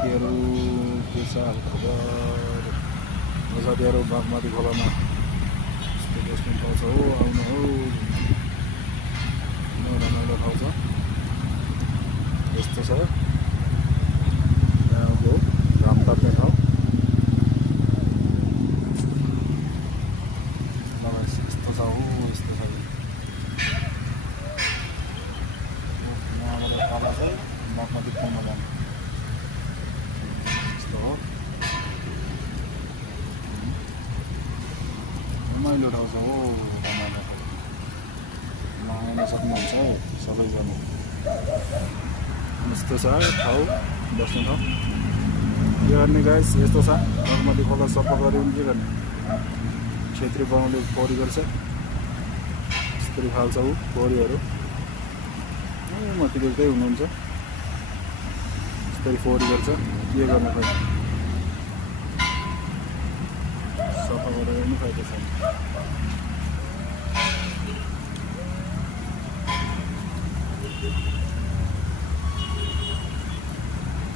साथीहरू के छ खबर साथीहरू बागमती खोलामा यस्तो बस्ने ठाउँ छ हो आउनु हो रमाइलो ठाउँ छ यस्तो छ यहाँको घाम ताप्ने ठाउँ यस्तो छ हो यस्तो छ यहाँबाट तल चाहिँ बागमती पुलमा जानु यस्तो हो रमाइलो ठाउँ छ हो रमाइलो आउन सक्नुहुन्छ हौ सबैजना यस्तो छ ठाउँ बस्ने ठाउँ के गर्ने गाइस यस्तो छ बागमती खोला सफा गऱ्यो भने के गर्ने क्षेत्री बाउले पौडी गर्छ यस्तरी फाल्छ ऊ पौडीहरू माथि देख्दै हुनुहुन्छ यस्तरी पौडी गर्छ के गर्नु खोइ सफा गरेर पनि फाइदा छैन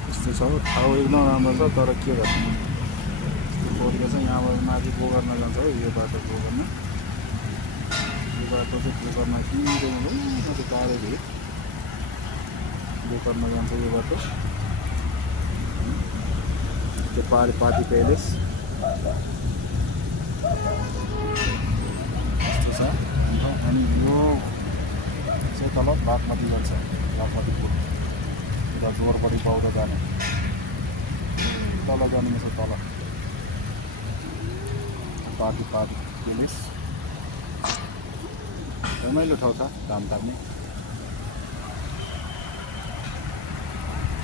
यस्तो छ ठाउँ एकदम राम्रो छ तर के गर्नु पौडी चाहिँ यहाँबाट माथि गोकर्ण जान्छ हो यो बाटो गोकर्ण यो बाटो चाहिँ गोकर्ण किन्दैन हो माथि टाढो भेट गोकर्ण जान्छ यो बाटो त्यो पाटी प्यालेस यस्तो छ अनि यो चाहिँ तल बागमती जान्छ बागमती पुल उता जोरपट्टि पाउँदा जाने तल जानु छ तल पाटी प्यालेस रमाइलो ठाउँ छ घाम ताप्ने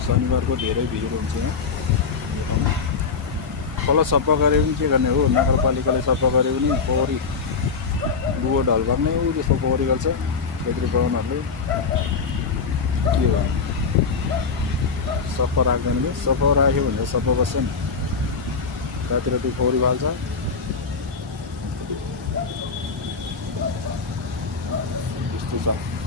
शनिबारको धेरै भिड हुन्छ यहाँ खोला सफा गरे पनि के गर्ने हो नगरपालिकाले सफा गरे पनि पौडी बुवा ढल गर्ने ऊ जस्तो पौडी गर्छ क्षेत्री बाहुनहरूले के हो सफा राख्दैन कि सफा राख्यो भने सफा बस्छ नि राति राति पौडी फाल्छ यस्तो छ